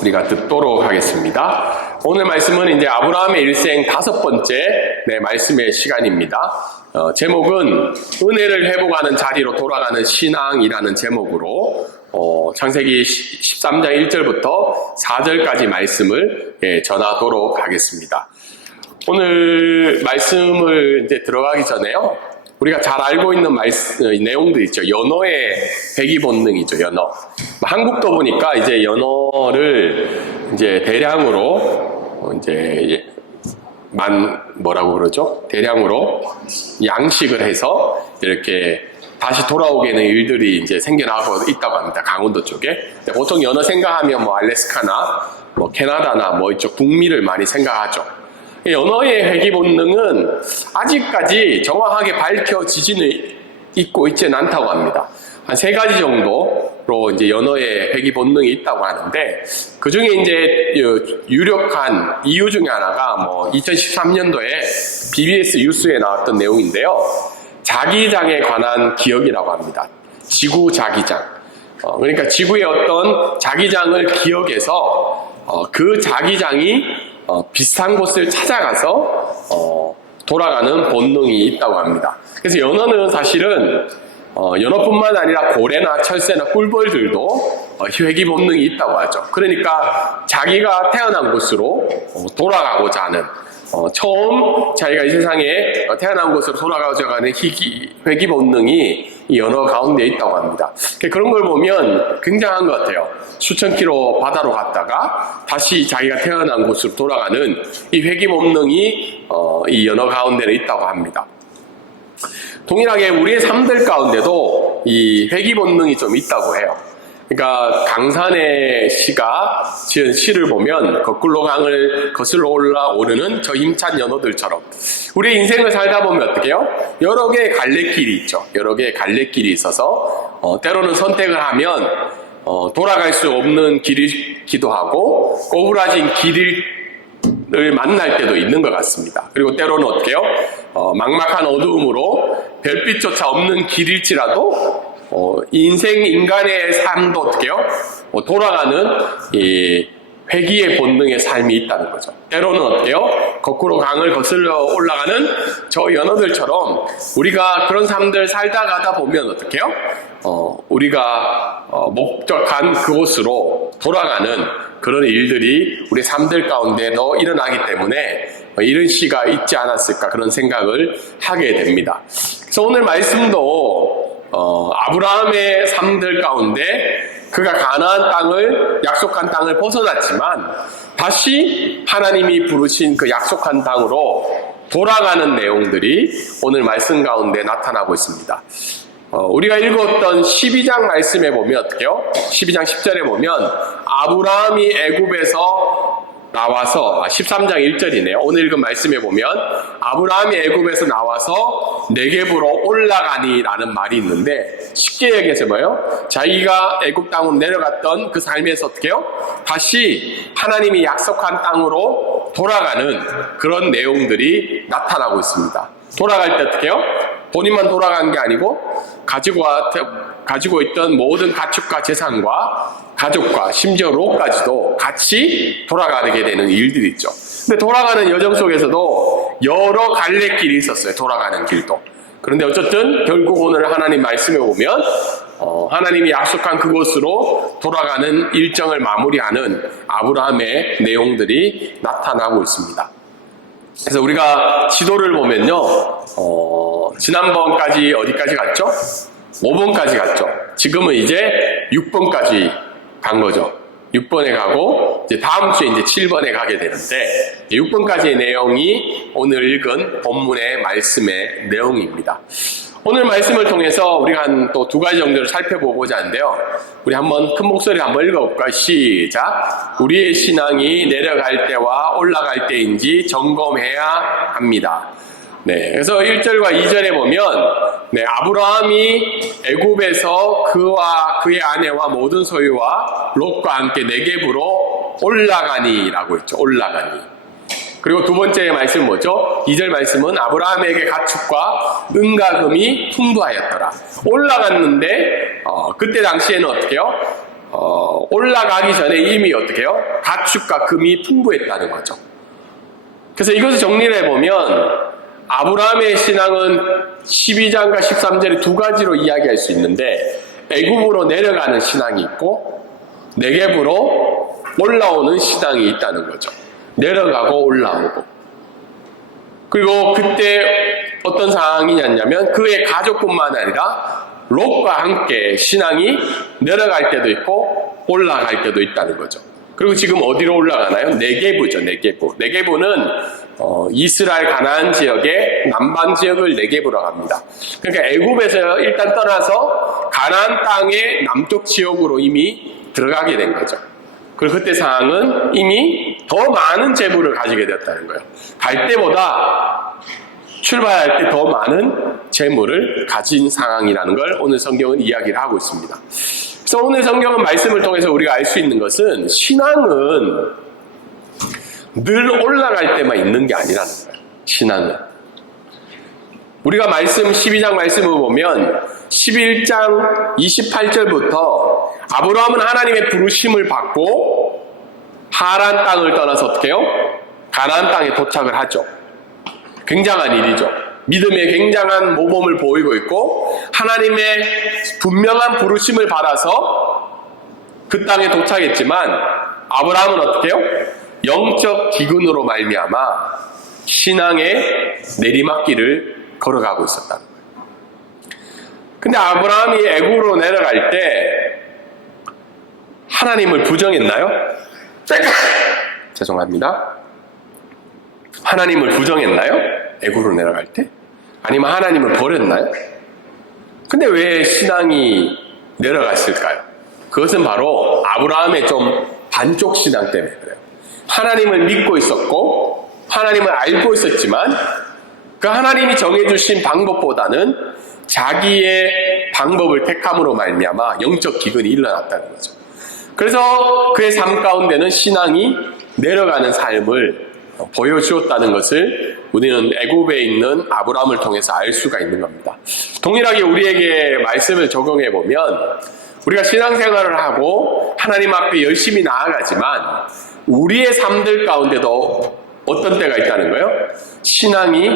우리가 듣도록 하겠습니다. 오늘 말씀은 이제 아브라함의 일생 5번째 말씀의 시간입니다. 제목은 은혜를 회복하는 자리로 돌아가는 신앙이라는 제목으로 창세기 13장 1절부터 4절까지 말씀을 전하도록 하겠습니다. 오늘 말씀을 이제 들어가기 전에요. 우리가 잘 알고 있는 내용들 있죠. 연어의 회귀 본능이죠. 연어. 한국도 보니까 이제 연어를 이제 대량으로 이제 뭐라고 그러죠? 대량으로 양식을 해서 이렇게 다시 돌아오게 되는 일들이 이제 생겨나고 있다고 합니다. 강원도 쪽에. 보통 연어 생각하면 뭐 알래스카나 뭐 캐나다나 뭐 이쪽 북미를 많이 생각하죠. 연어의 회귀 본능은 아직까지 정확하게 밝혀지지는 있지는 않다고 합니다. 한 3가지 정도로 이제 연어의 회귀 본능이 있다고 하는데, 그 중에 이제 유력한 이유 중에 하나가 뭐 2013년도에 BBS 뉴스에 나왔던 내용인데요. 자기장에 관한 기억이라고 합니다. 지구 자기장. 그러니까 지구의 어떤 자기장을 기억해서 그 자기장이 비슷한 곳을 찾아가서 돌아가는 본능이 있다고 합니다. 그래서 연어는 사실은 연어뿐만 아니라 고래나 철새나 꿀벌들도 회귀 본능이 있다고 하죠. 그러니까 자기가 태어난 곳으로 돌아가고자 하는, 처음 자기가 이 세상에 태어난 곳으로 돌아가고자 하는 회귀 본능이 이 연어 가운데 있다고 합니다. 그런 걸 보면 굉장한 것 같아요. 수천 킬로 바다로 갔다가 다시 자기가 태어난 곳으로 돌아가는 이 회귀 본능이 이 연어 가운데는 있다고 합니다. 동일하게 우리의 삶들 가운데도 이 회귀 본능이 좀 있다고 해요. 그러니까 강산의 시가 지은 시를 보면 거꾸로 강을 거슬러 올라오르는 저 힘찬 연어들처럼 우리의 인생을 살다 보면 어떻게 해요? 여러 개의 갈래길이 있죠. 여러 개의 갈래길이 있어서 때로는 선택을 하면 돌아갈 수 없는 길이기도 하고 꼬부라진 길을 만날 때도 있는 것 같습니다. 그리고 때로는 어떻게 해요? 막막한 어두움으로 별빛조차 없는 길일지라도 인간의 삶도 어떻게 해요? 돌아가는 이 회귀의 본능의 삶이 있다는 거죠. 때로는 어때요? 거꾸로 강을 거슬러 올라가는 저 연어들처럼 우리가 그런 삶들 살다 가다 보면 어떻게 해요? 우리가 목적한 그곳으로 돌아가는 그런 일들이 우리 삶들 가운데도 일어나기 때문에 이런 시가 있지 않았을까 그런 생각을 하게 됩니다. 그래서 오늘 말씀도 아브라함의 삶들 가운데 그가 가나안 땅을, 약속한 땅을 벗어났지만 다시 하나님이 부르신 그 약속한 땅으로 돌아가는 내용들이 오늘 말씀 가운데 나타나고 있습니다. 우리가 읽었던 12장 말씀에 보면 어떻게요? 12장 10절에 보면 아브라함이 애굽에서 나와서 13장 1절이네요. 오늘 읽은 말씀에 보면 아브라함이 애굽에서 나와서 네겝으로 올라가니 라는 말이 있는데, 쉽게 얘기해서 뭐예요? 자기가 애굽 땅으로 내려갔던 그 삶에서 어떻게 해요? 다시 하나님이 약속한 땅으로 돌아가는 그런 내용들이 나타나고 있습니다. 돌아갈 때 어떻게 해요? 본인만 돌아간 게 아니고 가지고 있던 모든 가축과 재산과 가족과 심지어 롯까지도 같이 돌아가게 되는 일들이 있죠. 근데 돌아가는 여정 속에서도 여러 갈래길이 있었어요. 돌아가는 길도. 그런데 어쨌든 결국 오늘 하나님 말씀에 보면 하나님이 약속한 그곳으로 돌아가는 일정을 마무리하는 아브라함의 내용들이 나타나고 있습니다. 그래서 우리가 지도를 보면요, 지난번까지 어디까지 갔죠? 5번까지 갔죠. 지금은 이제 6번까지 간 거죠. 6번에 가고 이제 다음 주에 이제 7번에 가게 되는데, 6번까지의 내용이 오늘 읽은 본문의 말씀의 내용입니다. 오늘 말씀을 통해서 우리가 한 또 2가지 정도를 살펴보고자 하는데요. 우리 한번 큰 목소리로 한번 읽어볼까요? 시작. 우리의 신앙이 내려갈 때와 올라갈 때인지 점검해야 합니다. 네, 그래서 1절과 2절에 보면 아브라함이 애굽에서 그와 그의 아내와 모든 소유와 롯과 함께 네겝으로 올라가니라고 했죠. 올라가니. 그리고 2번째 말씀은 뭐죠? 2절 말씀은 아브라함에게 가축과 은과 금이 풍부하였더라. 올라갔는데 그때 당시에는 어떻게 해요? 올라가기 전에 이미 어떻게 해요? 가축과 금이 풍부했다는 거죠. 그래서 이것을 정리를 해보면 아브라함의 신앙은 12장과 13절에 두 가지로 이야기할 수 있는데, 애굽으로 내려가는 신앙이 있고 네겝으로 올라오는 신앙이 있다는 거죠. 내려가고 올라오고. 그리고 그때 어떤 상황이냐면 그의 가족뿐만 아니라 롯과 함께 신앙이 내려갈 때도 있고 올라갈 때도 있다는 거죠. 그리고 지금 어디로 올라가나요? 네겝이죠. 네겝은 이스라엘 가나안 지역의 남방 지역을 네겝으로 갑니다. 그러니까 애굽에서 일단 떠나서 가나안 땅의 남쪽 지역으로 이미 들어가게 된 거죠. 그리고 그때 상황은 이미 더 많은 재물을 가지게 되었다는 거예요. 갈 때보다 출발할 때 더 많은 재물을 가진 상황이라는 걸 오늘 성경은 이야기를 하고 있습니다. 그래서 오늘 성경은 말씀을 통해서 우리가 알 수 있는 것은 신앙은 늘 올라갈 때만 있는 게 아니라는 거예요. 신앙은. 우리가 말씀 12장 말씀을 보면 11장 28절부터 아브라함은 하나님의 부르심을 받고 하란 땅을 떠나서 어떻게 해요? 가나안 땅에 도착을 하죠. 굉장한 일이죠. 믿음의 굉장한 모범을 보이고 있고 하나님의 분명한 부르심을 받아서 그 땅에 도착했지만 아브라함은 어떻게 해요? 영적 기근으로 말미암아 신앙의 내리막길을 걸어가고 있었다는 거예요. 근데 아브라함이 애굽으로 내려갈 때 하나님을 부정했나요? 죄송합니다. 하나님을 부정했나요? 애굽으로 내려갈 때? 아니면 하나님을 버렸나요? 근데 왜 신앙이 내려갔을까요? 그것은 바로 아브라함의 좀 반쪽 신앙 때문에 그래요. 하나님을 믿고 있었고 하나님을 알고 있었지만 그 하나님이 정해주신 방법보다는 자기의 방법을 택함으로 말미암아 영적 기근이 일어났다는 거죠. 그래서 그의 삶 가운데는 신앙이 내려가는 삶을 보여주었다는 것을 우리는 애굽에 있는 아브라함을 통해서 알 수가 있는 겁니다. 동일하게 우리에게 말씀을 적용해 보면 우리가 신앙생활을 하고 하나님 앞에 열심히 나아가지만 우리의 삶들 가운데도 어떤 때가 있다는 거예요? 신앙이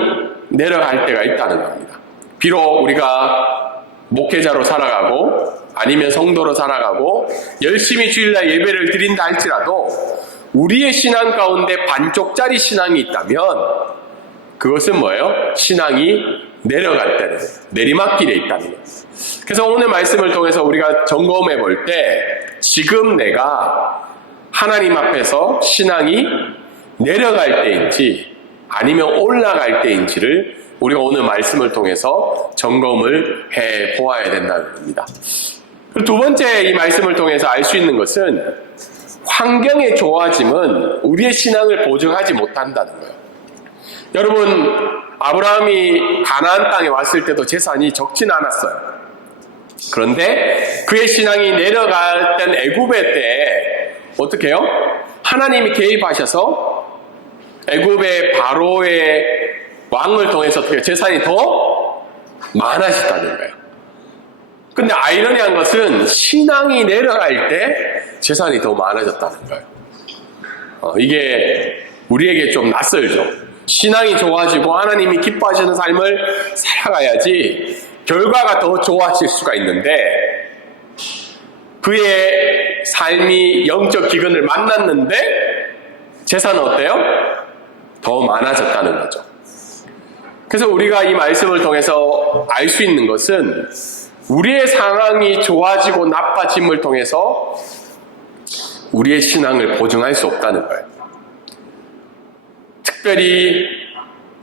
내려갈 때가 있다는 겁니다. 비록 우리가 목회자로 살아가고 아니면 성도로 살아가고 열심히 주일날 예배를 드린다 할지라도 우리의 신앙 가운데 반쪽짜리 신앙이 있다면 그것은 뭐예요? 신앙이 내려갈 때는 내리막길에 있다는 거예요. 그래서 오늘 말씀을 통해서 우리가 점검해 볼 때 지금 내가 하나님 앞에서 신앙이 내려갈 때인지 아니면 올라갈 때인지를 우리가 오늘 말씀을 통해서 점검을 해 보아야 된다는 겁니다. 그리고 두 번째 이 말씀을 통해서 알 수 있는 것은 환경의 좋아짐은 우리의 신앙을 보증하지 못한다는 거예요. 여러분, 아브라함이 가나안 땅에 왔을 때도 재산이 적진 않았어요. 그런데 그의 신앙이 내려갈 땐 애굽의 때 어떻게 해요? 하나님이 개입하셔서 애굽의 바로의 왕을 통해서 어떻게 재산이 더 많아졌다는 거예요. 근데 아이러니한 것은 신앙이 내려갈 때 재산이 더 많아졌다는 거예요. 이게 우리에게 좀 낯설죠. 신앙이 좋아지고 하나님이 기뻐하시는 삶을 살아가야지 결과가 더 좋아질 수가 있는데 그의 삶이 영적 기근을 만났는데 재산은 어때요? 더 많아졌다는 거죠. 그래서 우리가 이 말씀을 통해서 알 수 있는 것은 우리의 상황이 좋아지고 나빠짐을 통해서 우리의 신앙을 보증할 수 없다는 거예요. 특별히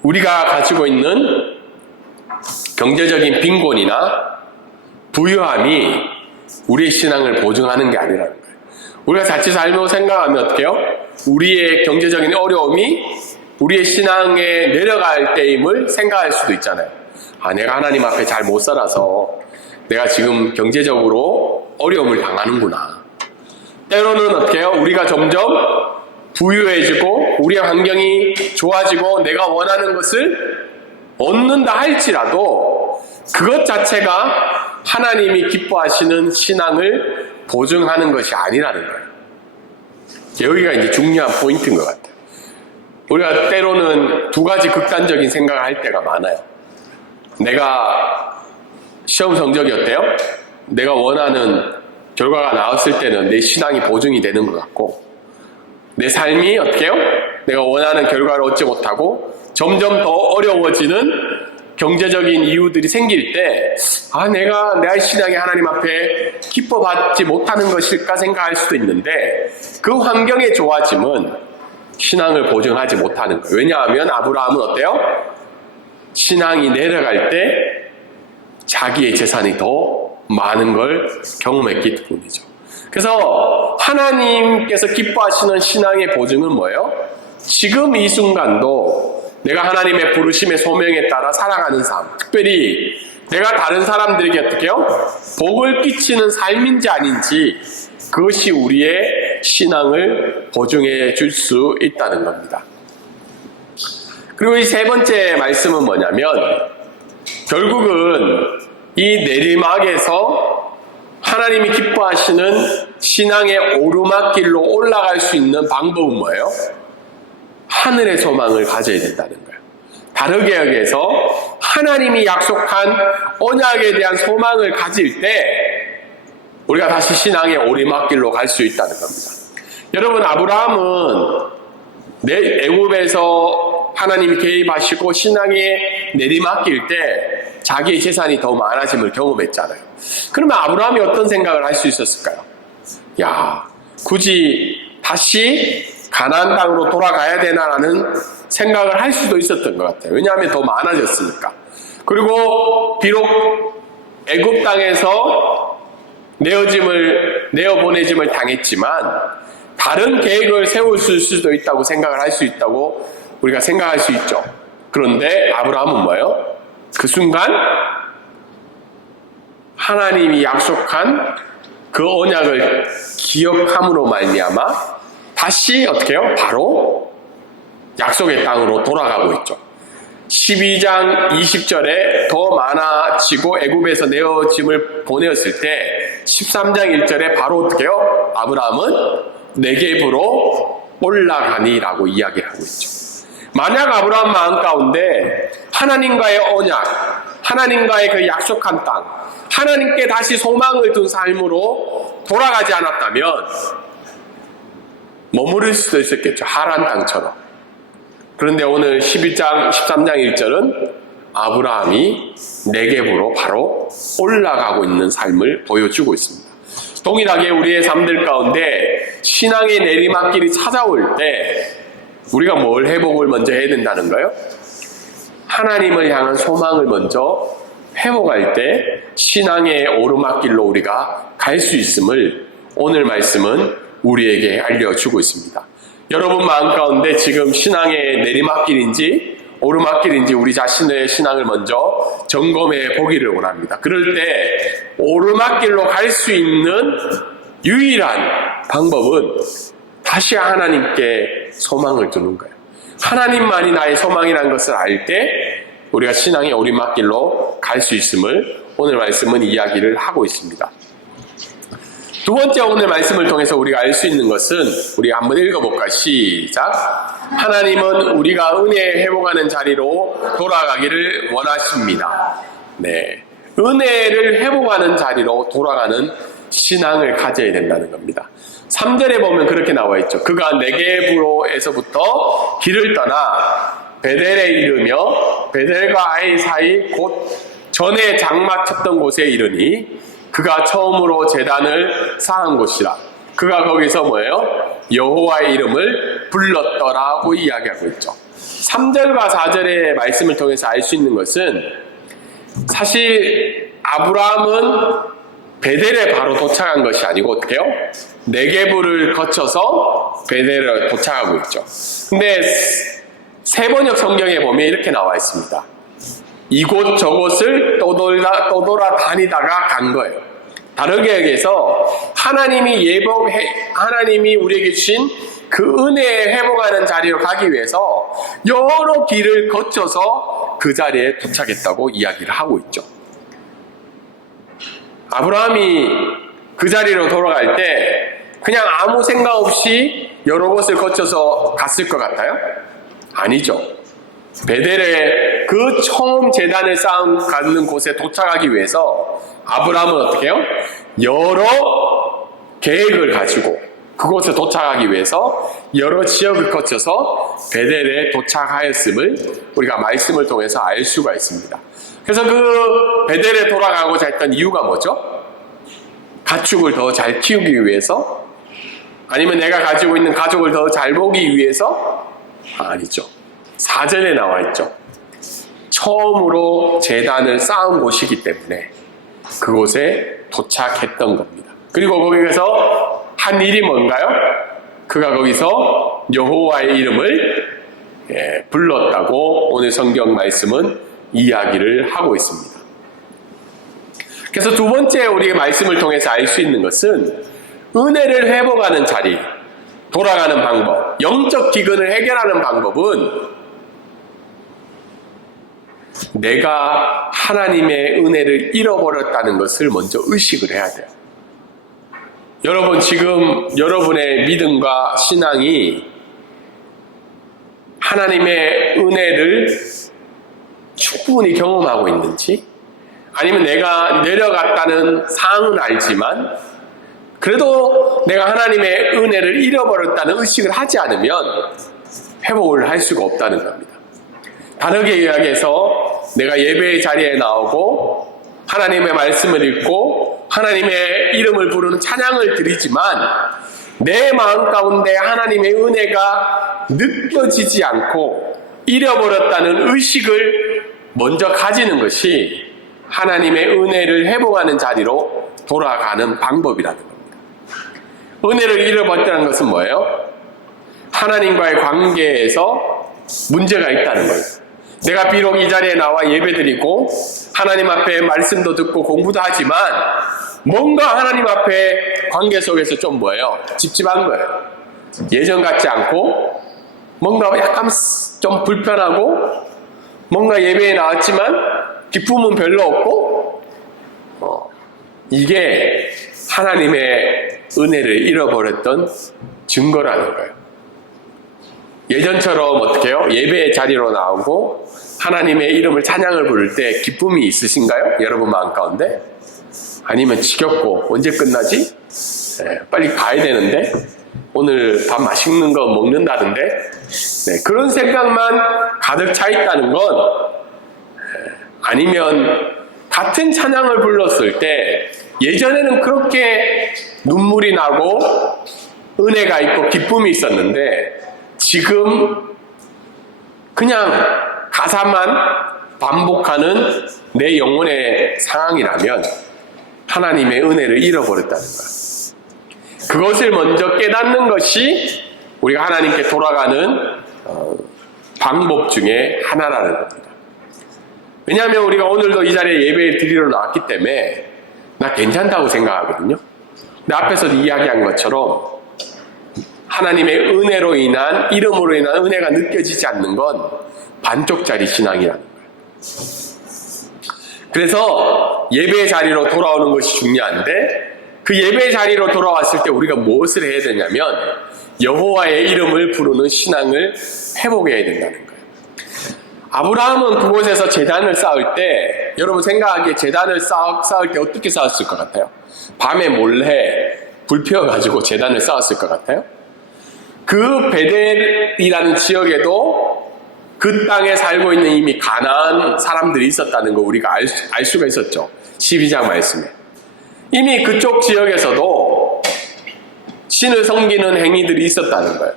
우리가 가지고 있는 경제적인 빈곤이나 부유함이 우리의 신앙을 보증하는 게 아니라는 거예요. 우리가 자칫 살며 생각하면 어떻게 해요? 우리의 경제적인 어려움이 우리의 신앙에 내려갈 때임을 생각할 수도 있잖아요. 내가 하나님 앞에 잘 못 살아서 내가 지금 경제적으로 어려움을 당하는구나. 때로는 어떻게 해요? 우리가 점점 부유해지고 우리의 환경이 좋아지고 내가 원하는 것을 얻는다 할지라도 그것 자체가 하나님이 기뻐하시는 신앙을 보증하는 것이 아니라는 거예요. 여기가 이제 중요한 포인트인 것 같아요. 우리가 때로는 두 가지 극단적인 생각을 할 때가 많아요. 내가 시험 성적이 어때요? 내가 원하는 결과가 나왔을 때는 내 신앙이 보증이 되는 것 같고, 내 삶이 어떻게 해요? 내가 원하는 결과를 얻지 못하고 점점 더 어려워지는 경제적인 이유들이 생길 때, 내가 내 신앙이 하나님 앞에 기뻐받지 못하는 것일까 생각할 수도 있는데, 그 환경의 좋아짐은 신앙을 보증하지 못하는 거예요. 왜냐하면 아브라함은 어때요? 신앙이 내려갈 때 자기의 재산이 더 많은 걸 경험했기 때문이죠. 그래서 하나님께서 기뻐하시는 신앙의 보증은 뭐예요? 지금 이 순간도 내가 하나님의 부르심의 소명에 따라 살아가는 삶, 특별히 내가 다른 사람들에게 어떻게 해요? 복을 끼치는 삶인지 아닌지, 그것이 우리의 신앙을 보증해 줄 수 있다는 겁니다. 그리고 이 세 번째 말씀은 뭐냐면, 결국은 이 내리막에서 하나님이 기뻐하시는 신앙의 오르막길로 올라갈 수 있는 방법은 뭐예요? 하늘의 소망을 가져야 된다는 거예요. 다르게 여기서 하나님이 약속한 언약에 대한 소망을 가질 때 우리가 다시 신앙의 오르막길로 갈 수 있다는 겁니다. 여러분, 아브라함은 애굽에서 하나님이 개입하시고 신앙에 내리막길 때 자기의 재산이 더 많아짐을 경험했잖아요. 그러면 아브라함이 어떤 생각을 할 수 있었을까요? 굳이 다시 가나안 땅으로 돌아가야 되나라는 생각을 할 수도 있었던 것 같아요. 왜냐하면 더 많아졌으니까. 그리고 비록 애굽 땅에서 내어보내짐을 당했지만 다른 계획을 세울 수도 있다고 생각을 할 수 있다고 우리가 생각할 수 있죠. 그런데 아브라함은 뭐예요? 그 순간 하나님이 약속한 그 언약을 기억함으로 말미암아 다시 어떻게 해요? 바로 약속의 땅으로 돌아가고 있죠. 12장 20절에 더 많아지고 애굽에서 내어짐을 보내었을 때 13장 1절에 바로 어떻게 해요? 아브라함은 네겝으로 올라가니라고 이야기를 하고 있죠. 만약 아브라함 마음 가운데 하나님과의 언약, 하나님과의 그 약속한 땅, 하나님께 다시 소망을 둔 삶으로 돌아가지 않았다면 머무를 수도 있었겠죠. 하란 땅처럼. 그런데 오늘 11장 13장 1절은 아브라함이 네겝으로 바로 올라가고 있는 삶을 보여주고 있습니다. 동일하게 우리의 삶들 가운데 신앙의 내리막길이 찾아올 때 우리가 뭘 회복을 먼저 해야 된다는 거예요? 하나님을 향한 소망을 먼저 회복할 때 신앙의 오르막길로 우리가 갈 수 있음을 오늘 말씀은 우리에게 알려주고 있습니다. 여러분 마음 가운데 지금 신앙의 내리막길인지 오르막길인지 우리 자신의 신앙을 먼저 점검해 보기를 원합니다. 그럴 때 오르막길로 갈 수 있는 유일한 방법은 다시 하나님께 소망을 두는 거예요. 하나님만이 나의 소망이라는 것을 알 때 우리가 신앙의 오르막길로 갈 수 있음을 오늘 말씀은 이야기를 하고 있습니다. 두 번째 오늘 말씀을 통해서 우리가 알 수 있는 것은 우리 한번 읽어볼까요? 시작. 하나님은 우리가 은혜 회복하는 자리로 돌아가기를 원하십니다. 네, 은혜를 회복하는 자리로 돌아가는 신앙을 가져야 된다는 겁니다. 3절에 보면 그렇게 나와 있죠. 그가 네겝으로에서부터 길을 떠나 베델에 이르며 베델과 아이 사이 곧 전에 장막 쳤던 곳에 이르니 그가 처음으로 제단을 쌓은 곳이라. 그가 거기서 뭐예요? 여호와의 이름을 불렀더라고 이야기하고 있죠. 3절과 4절의 말씀을 통해서 알 수 있는 것은 사실 아브라함은 베델에 바로 도착한 것이 아니고 어떻게요? 네겝을 거쳐서 베델에 도착하고 있죠. 근데 세번역 성경에 보면 이렇게 나와 있습니다. 이곳 저곳을 떠돌아 다니다가 간 거예요. 다르게 얘기해서 하나님이 우리에게 주신 그 은혜에 회복하는 자리로 가기 위해서 여러 길을 거쳐서 그 자리에 도착했다고 이야기를 하고 있죠. 아브라함이 그 자리로 돌아갈 때 그냥 아무 생각 없이 여러 곳을 거쳐서 갔을 것 같아요? 아니죠. 베델에 그 처음 제단을 쌓는 곳에 도착하기 위해서 아브라함은 어떻게 해요? 여러 계획을 가지고 그곳에 도착하기 위해서 여러 지역을 거쳐서 베델에 도착하였음을 우리가 말씀을 통해서 알 수가 있습니다. 그래서 그 베델에 돌아가고자 했던 이유가 뭐죠? 가축을 더 잘 키우기 위해서? 아니면 내가 가지고 있는 가족을 더 잘 보기 위해서? 아니죠. 4절에 나와 있죠. 처음으로 제단을 쌓은 곳이기 때문에 그곳에 도착했던 겁니다. 그리고 거기서 한 일이 뭔가요? 그가 거기서 여호와의 이름을 불렀다고 오늘 성경 말씀은 이야기를 하고 있습니다. 그래서 두 번째 우리의 말씀을 통해서 알 수 있는 것은 은혜를 회복하는 자리, 돌아가는 방법, 영적 기근을 해결하는 방법은 내가 하나님의 은혜를 잃어버렸다는 것을 먼저 의식을 해야 돼요. 여러분 지금 여러분의 믿음과 신앙이 하나님의 은혜를 충분히 경험하고 있는지, 아니면 내가 내려갔다는 상은 알지만 그래도 내가 하나님의 은혜를 잃어버렸다는 의식을 하지 않으면 회복을 할 수가 없다는 겁니다. 다르게 이야기해서 내가 예배의 자리에 나오고 하나님의 말씀을 읽고 하나님의 이름을 부르는 찬양을 드리지만 내 마음 가운데 하나님의 은혜가 느껴지지 않고 잃어버렸다는 의식을 먼저 가지는 것이 하나님의 은혜를 회복하는 자리로 돌아가는 방법이라는 겁니다. 은혜를 잃어버렸다는 것은 뭐예요? 하나님과의 관계에서 문제가 있다는 거예요. 내가 비록 이 자리에 나와 예배드리고 하나님 앞에 말씀도 듣고 공부도 하지만 뭔가 하나님 앞에 관계 속에서 좀 뭐예요? 찝찝한 거예요. 예전 같지 않고 뭔가 약간 좀 불편하고 뭔가 예배에 나왔지만 기쁨은 별로 없고 이게 하나님의 은혜를 잃어버렸던 증거라는 거예요. 예전처럼 어떻게 해요? 예배의 자리로 나오고 하나님의 이름을 찬양을 부를 때 기쁨이 있으신가요? 여러분 마음 가운데? 아니면 지겹고 언제 끝나지? 빨리 가야 되는데? 오늘 밥 맛있는 거 먹는다는데? 그런 생각만 가득 차 있다는 건 아니면 같은 찬양을 불렀을 때 예전에는 그렇게 눈물이 나고 은혜가 있고 기쁨이 있었는데 지금 그냥 가사만 반복하는 내 영혼의 상황이라면 하나님의 은혜를 잃어버렸다는 거야. 그것을 먼저 깨닫는 것이 우리가 하나님께 돌아가는 방법 중에 하나라는 겁니다. 왜냐하면 우리가 오늘도 이 자리에 예배를 드리러 나왔기 때문에 나 괜찮다고 생각하거든요. 근데 앞에서도 이야기한 것처럼 하나님의 은혜로 인한, 이름으로 인한 은혜가 느껴지지 않는 건 반쪽짜리 신앙이라는 거예요. 그래서 예배의 자리로 돌아오는 것이 중요한데 그 예배의 자리로 돌아왔을 때 우리가 무엇을 해야 되냐면 여호와의 이름을 부르는 신앙을 회복해야 된다는 거예요. 아브라함은 그곳에서 제단을 쌓을 때 여러분 생각하기에 제단을 쌓을 때 어떻게 쌓았을 것 같아요? 밤에 몰래 불 피워가지고 제단을 쌓았을 것 같아요? 그 베델이라는 지역에도 그 땅에 살고 있는 이미 가나안 사람들이 있었다는 거 우리가 알 수가 있었죠. 12장 말씀에. 이미 그쪽 지역에서도 신을 섬기는 행위들이 있었다는 거예요.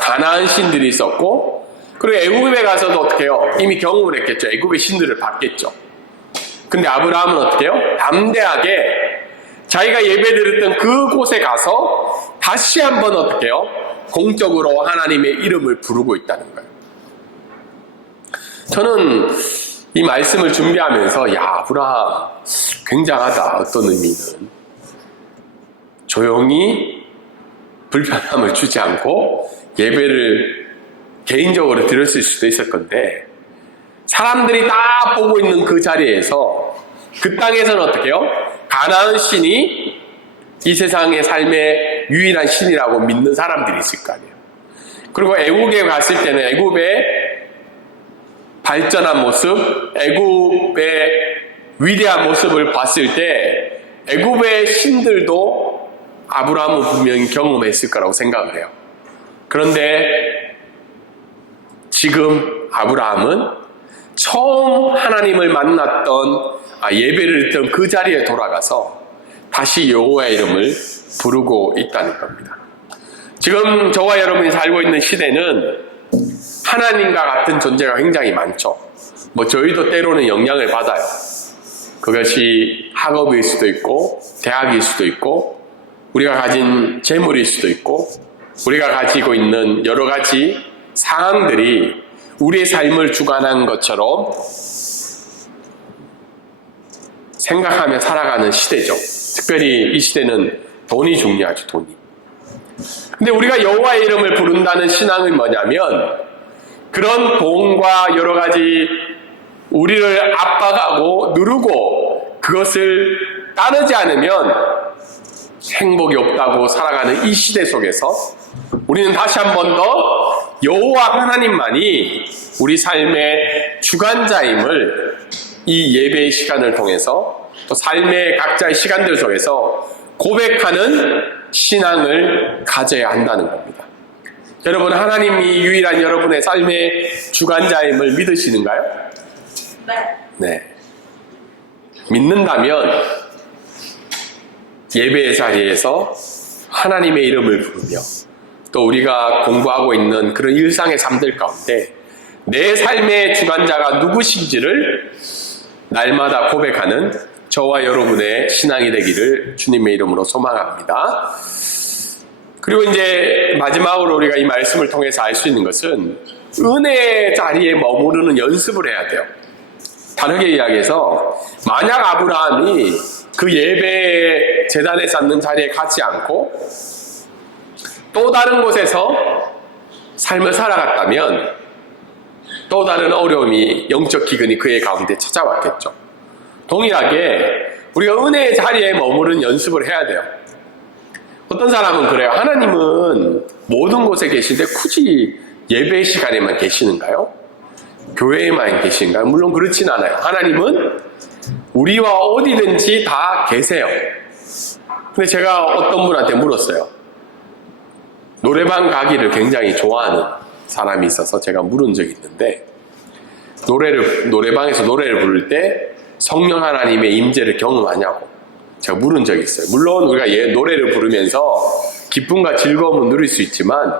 가나안 신들이 있었고 그리고 애굽에 가서도 어떻게 해요? 이미 경험을 했겠죠. 애굽의 신들을 봤겠죠. 근데 아브라함은 어떻게 해요? 담대하게 자기가 예배드렸던 그곳에 가서 다시 한번 어떻게 해요? 공적으로 하나님의 이름을 부르고 있다는 거예요. 저는 이 말씀을 준비하면서 아브라함 굉장하다. 어떤 의미는 조용히 불편함을 주지 않고 예배를 개인적으로 드렸을 수도 있을 건데 사람들이 다 보고 있는 그 자리에서 그 땅에서는 어떻게 해요? 가나안 신이 이 세상의 삶의 유일한 신이라고 믿는 사람들이 있을 거 아니에요. 그리고 애국에 갔을 때는 애국의 발전한 모습, 애국의 위대한 모습을 봤을 때 애국의 신들도 아브라함은 분명히 경험했을 거라고 생각을 해요. 그런데 지금 아브라함은 처음 하나님을 만났던 예배를 드렸던 그 자리에 돌아가서 다시 여호와의 이름을 부르고 있다는 겁니다. 지금 저와 여러분이 살고 있는 시대는 하나님과 같은 존재가 굉장히 많죠. 저희도 때로는 영향을 받아요. 그것이 학업일 수도 있고 대학일 수도 있고 우리가 가진 재물일 수도 있고 우리가 가지고 있는 여러 가지 상황들이 우리의 삶을 주관한 것처럼 생각하며 살아가는 시대죠. 특별히 이 시대는 돈이 중요하죠. 돈이. 근데 우리가 여호와의 이름을 부른다는 신앙은 뭐냐면 그런 돈과 여러 가지 우리를 압박하고 누르고 그것을 따르지 않으면 행복이 없다고 살아가는 이 시대 속에서 우리는 다시 한 번 더 여호와 하나님만이 우리 삶의 주관자임을 이 예배의 시간을 통해서 또 삶의 각자의 시간들 속에서 고백하는 신앙을 가져야 한다는 겁니다. 여러분, 하나님이 유일한 여러분의 삶의 주관자임을 믿으시는가요? 네. 믿는다면 예배의 자리에서 하나님의 이름을 부르며 또 우리가 공부하고 있는 그런 일상의 삶들 가운데 내 삶의 주관자가 누구신지를 날마다 고백하는 저와 여러분의 신앙이 되기를 주님의 이름으로 소망합니다. 그리고 이제 마지막으로 우리가 이 말씀을 통해서 알 수 있는 것은 은혜의 자리에 머무르는 연습을 해야 돼요. 다르게 이야기해서 만약 아브라함이 그 예배 제단에 쌓는 자리에 가지 않고 또 다른 곳에서 삶을 살아갔다면 또 다른 어려움이 영적 기근이 그의 가운데 찾아왔겠죠. 동일하게 우리가 은혜의 자리에 머무르는 연습을 해야 돼요. 어떤 사람은 그래요. 하나님은 모든 곳에 계신데 굳이 예배 시간에만 계시는가요? 교회에만 계신가요? 물론 그렇진 않아요. 하나님은 우리와 어디든지 다 계세요. 근데 제가 어떤 분한테 물었어요. 노래방 가기를 굉장히 좋아하는 사람이 있어서 제가 물은 적이 있는데 노래방에서 노래를 부를 때 성령 하나님의 임재를 경험하냐고 제가 물은 적이 있어요. 물론 우리가 노래를 부르면서 기쁨과 즐거움을 누릴 수 있지만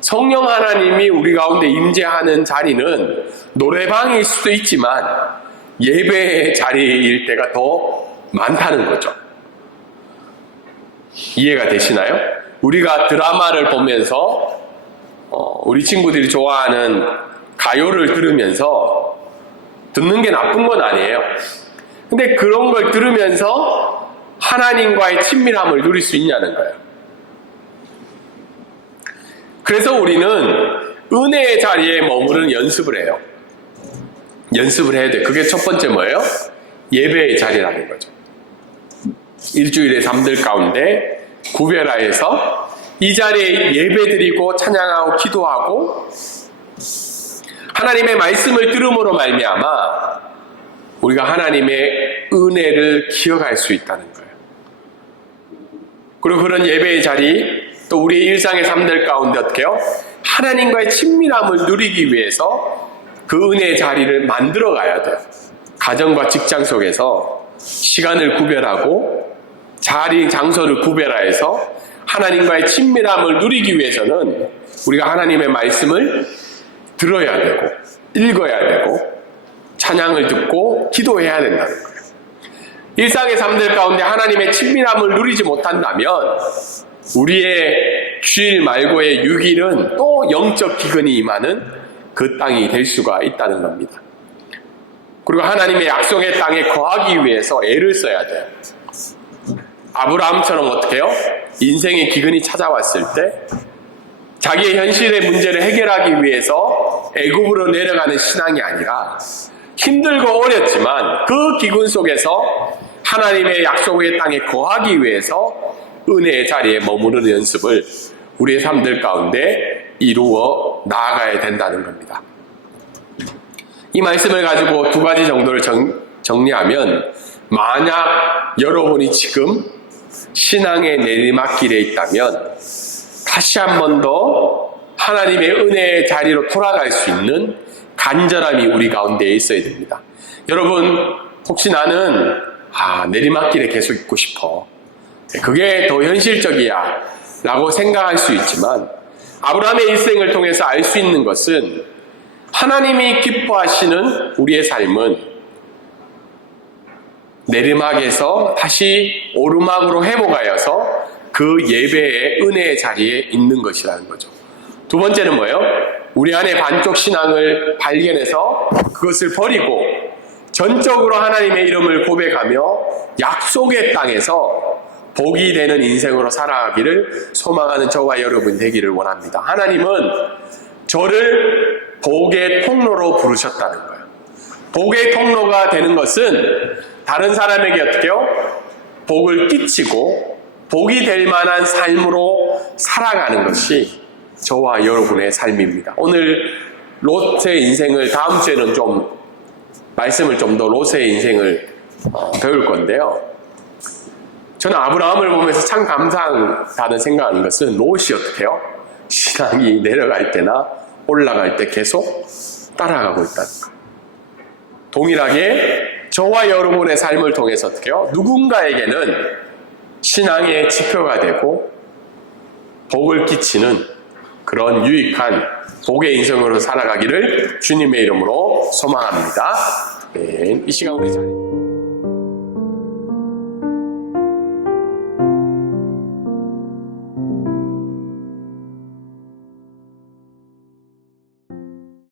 성령 하나님이 우리 가운데 임재하는 자리는 노래방일 수도 있지만 예배의 자리일 때가 더 많다는 거죠. 이해가 되시나요? 우리가 드라마를 보면서 우리 친구들이 좋아하는 가요를 들으면서 듣는 게 나쁜 건 아니에요. 근데 그런 걸 들으면서 하나님과의 친밀함을 누릴 수 있냐는 거예요. 그래서 우리는 은혜의 자리에 머무르는 연습을 해요. 연습을 해야 돼요. 그게 첫 번째 뭐예요? 예배의 자리라는 거죠. 일주일의 삶들 가운데 구별하여서 이 자리에 예배드리고 찬양하고 기도하고 하나님의 말씀을 들음으로 말미암아 우리가 하나님의 은혜를 기억할 수 있다는 거예요. 그리고 그런 예배의 자리 또 우리의 일상의 삶들 가운데 어떻게 해요? 하나님과의 친밀함을 누리기 위해서 그 은혜의 자리를 만들어 가야 돼요. 가정과 직장 속에서 시간을 구별하고 자리, 장소를 구별하여서 하나님과의 친밀함을 누리기 위해서는 우리가 하나님의 말씀을 들어야 되고 읽어야 되고 찬양을 듣고 기도해야 된다는 거예요. 일상의 삶들 가운데 하나님의 친밀함을 누리지 못한다면 우리의 주일 말고의 6일은 또 영적 기근이 임하는 그 땅이 될 수가 있다는 겁니다. 그리고 하나님의 약속의 땅에 거하기 위해서 애를 써야 돼요. 아브라함처럼 어떻게 해요? 인생의 기근이 찾아왔을 때 자기의 현실의 문제를 해결하기 위해서 애굽으로 내려가는 신앙이 아니라 힘들고 어렵지만 그 기근 속에서 하나님의 약속의 땅에 거하기 위해서 은혜의 자리에 머무르는 연습을 우리의 삶들 가운데 이루어 나아가야 된다는 겁니다. 이 말씀을 가지고 두 가지 정도를 정리하면, 만약 여러분이 지금 신앙의 내리막길에 있다면 다시 한 번 더 하나님의 은혜의 자리로 돌아갈 수 있는 간절함이 우리 가운데 있어야 됩니다. 여러분, 혹시 나는 내리막길에 계속 있고 싶어, 그게 더 현실적이야 라고 생각할 수 있지만, 아브라함의 일생을 통해서 알 수 있는 것은 하나님이 기뻐하시는 우리의 삶은 내리막에서 다시 오르막으로 회복하여서 그 예배의 은혜의 자리에 있는 것이라는 거죠. 두 번째는 뭐예요? 우리 안에 반쪽 신앙을 발견해서 그것을 버리고 전적으로 하나님의 이름을 고백하며 약속의 땅에서 복이 되는 인생으로 살아가기를 소망하는 저와 여러분 되기를 원합니다. 하나님은 저를 복의 통로로 부르셨다는 거예요. 복의 통로가 되는 것은 다른 사람에게 어떻게요? 복을 끼치고 복이 될 만한 삶으로 살아가는 것이 저와 여러분의 삶입니다. 오늘 롯의 인생을, 다음 주에는 좀 말씀을 좀 더 롯의 인생을 배울 건데요. 저는 아브라함을 보면서 참 감사하다는 생각하는 것은 롯이 어떻게 해요? 신앙이 내려갈 때나 올라갈 때 계속 따라가고 있다는 거예요. 동일하게 저와 여러분의 삶을 통해서 어떻게 해요? 누군가에게는 신앙의 지표가 되고 복을 끼치는 그런 유익한 복의 인생으로 살아가기를 주님의 이름으로 소망합니다. 이 시간 우리 자리